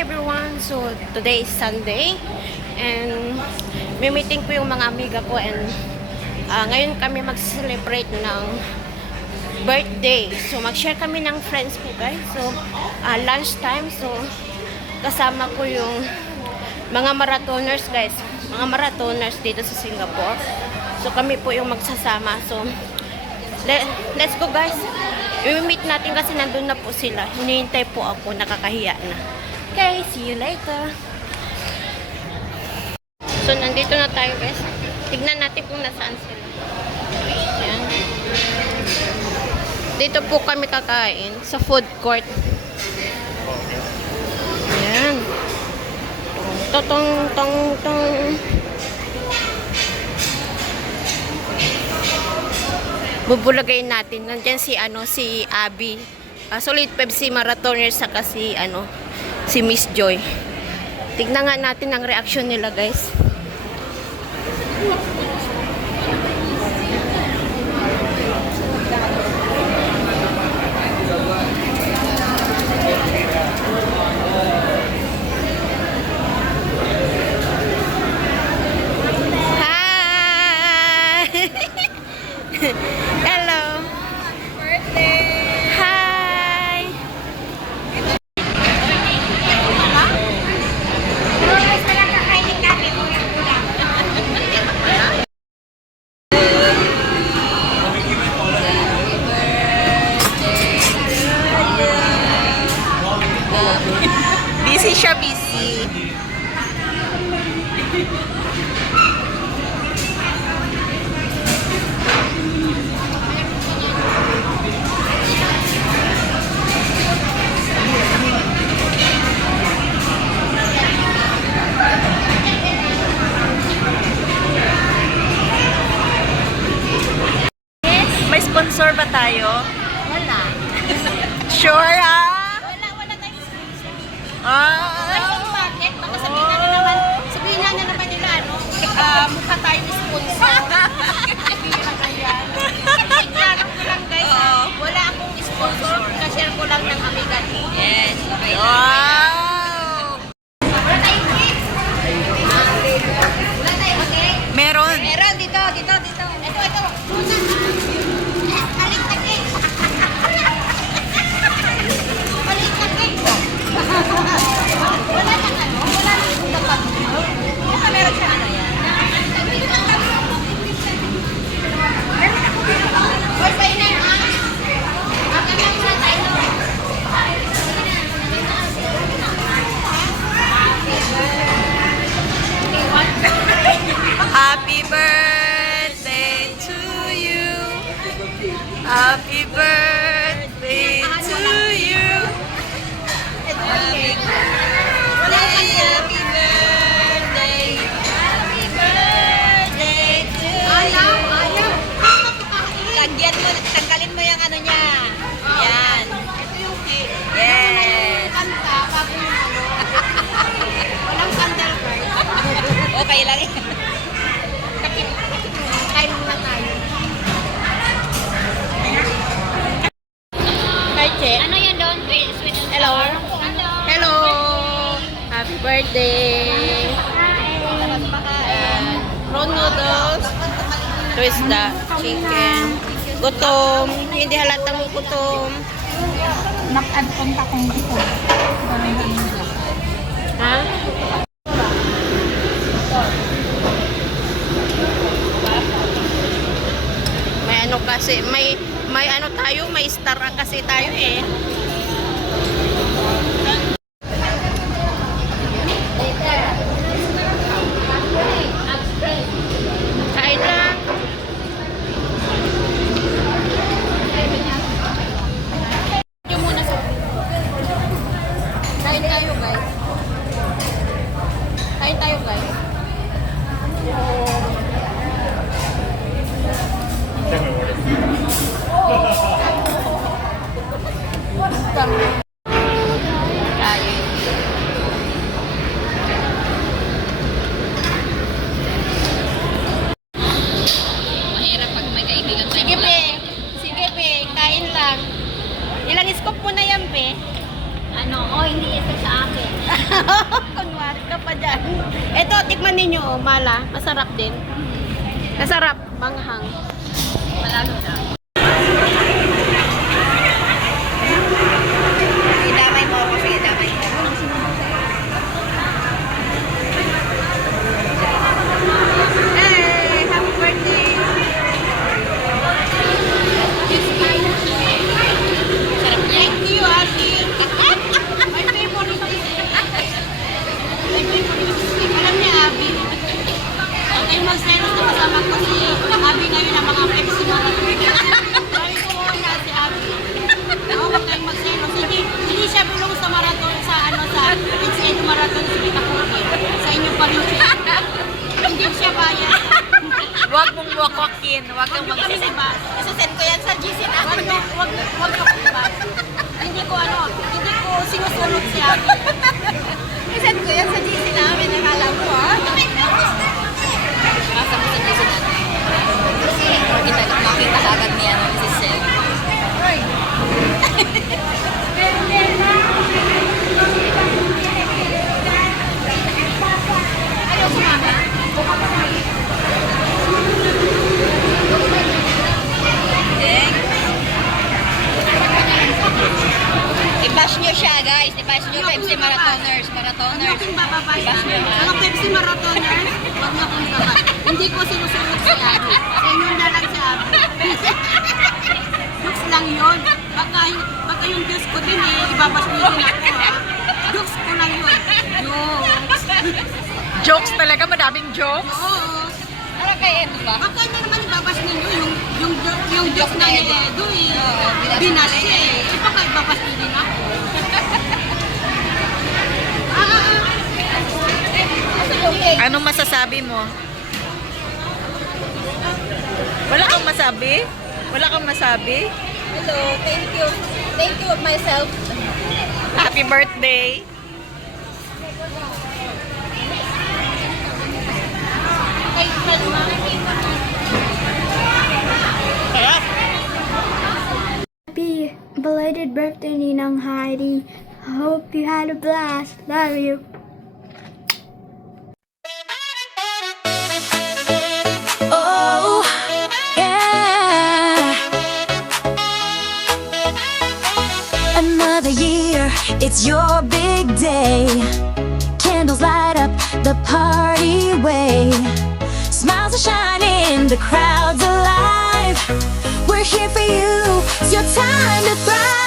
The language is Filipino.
Hi everyone! So, today is Sunday and may meeting ko yung mga amiga ko and ngayon kami mag-celebrate ng birthday. So, mag-share kami ng friends ko guys. So, lunch time. So, kasama ko yung mga marathoners guys. Mga marathoners dito sa Singapore. So, kami po yung magsasama. So, let's go guys. I-meet natin kasi nandun na po sila. Hinihintay po ako. Nakakahiya na. Okay, see you later. So, nandito na tayo guys. Tignan natin kung nasaan sila. Ayan. Dito po kami kakain sa food court. Ayan. Totong tong tong. Bubulagayin natin. Nandiyan si si Abby. Solid Pepsi Marathoners saka si Miss Joy. Tignan nga natin ang reaction nila, guys. Hi! Hello! Birthday! Hi! Busy siya, busy. May sponsor ba tayo? Wala. Sure, ha? Wala tayong sponsor. Ah! Ay, kung bakit? Baka sabihin na naman nila, mukha tayong sponsor. Bira na yan. Klaro ko lang guys, wala akong sponsor. Ka-share ko lang ng amiga ni. Yes. Okay. Wow! Wala tayong gift. Wala tayong okay? Meron. Meron, dito. Ito. Balik na cake. Balik na cake. Wala nang wala nang dapat. Baka meron siya yan. Meron ako dito. Hoy, pa ina ha. Akan lang sa tayo. Happy birthday to you. Happy birthday to you. Happy birthday. Happy birthday to you. Ayaw. Lagyan mo, tanggalin mo yung niya. Yan. Ito yung cake. Yes. Kanta, bago yung walang candle card. Okay lang. Kain muna tayo. Hi, Che. Ano yan doon? Sweet and Hello. sour? Hello. Happy birthday. Prawn noodles. Ito is the chicken. Gutom. Hindi halatang gutom. Nag-punta kong dito. Ha? May kasi, may tayo, may star kasi tayo eh. Kain lang. Yung muna sa Kain tayo guys. Kain. Mahirap pag may kaibigan. Sige, be. Kain lang. Ilang scoop mo na yan, be? Hindi ito sa akin. Kunwari ka pa dyan. Ito, tikman ninyo, oh, mala. Masarap din. Masarap, manghang. Malalo na. Idamay mo ako, sige, damay mo. Hey, happy birthday! Sarap niya. Thank you, Ate. My favorite is... My favorite is... Alam niya, Abby. Huwag kayong mag-selos na kasama ko si Abby ngayon ang mga Pepsi Marathon. Sabi ko na si Abby. Huwag kayong mag-selos. Hindi siya bulong sa marathon, sa Pepsi Marathon sa Bitakuki. Sa inyo pa rin siya. Hindi siya bayad. Huwag mong wakwakin, huwag kang Huwag kami magsisip. diba? Isusend ko yan sa GC Huwag namin. wag ka diba? Hindi ko sinusulot si Abby. Isend ko yan sa GC namin, nakala mo ha? Nasa mo sa GC namin. Kasi makita ka agad niya no, si Sel. Ayaw sumama. I-bash nyo siya guys, i-bash nyo Ayoko Pepsi yung babash. Marathoners, Huwag Marathoners. natin bababash. I-bash nyo ha. Mga Pepsi Marathoners, huwag na kong babash. Hindi ko sinusulot si Abby. Sa inyo na lang si Abby. Jokes lang yun. Baka yung Diyos ko din ibabash niyo din ako ha. Jokes ko lang yun. Jokes. Jokes talaga, madaming jokes. Jokes. Ano kay Edo ba? Baka na naman ibabash ninyo yung Diyos na ni Edo binash siya eh. Baka ibabash niyo din ako. Anong masasabi mo? Wala kang masabi? Wala kang masabi? Hello, thank you. Thank you myself. Happy birthday! Kay Kalma. Happy belated birthday, Ninang Heidi. Hope you had a blast. Love you. Oh, yeah. Another year, it's your big day. Candles light up the party way. Smiles are shining, the crowd's alive. We're here for you, it's your time to thrive.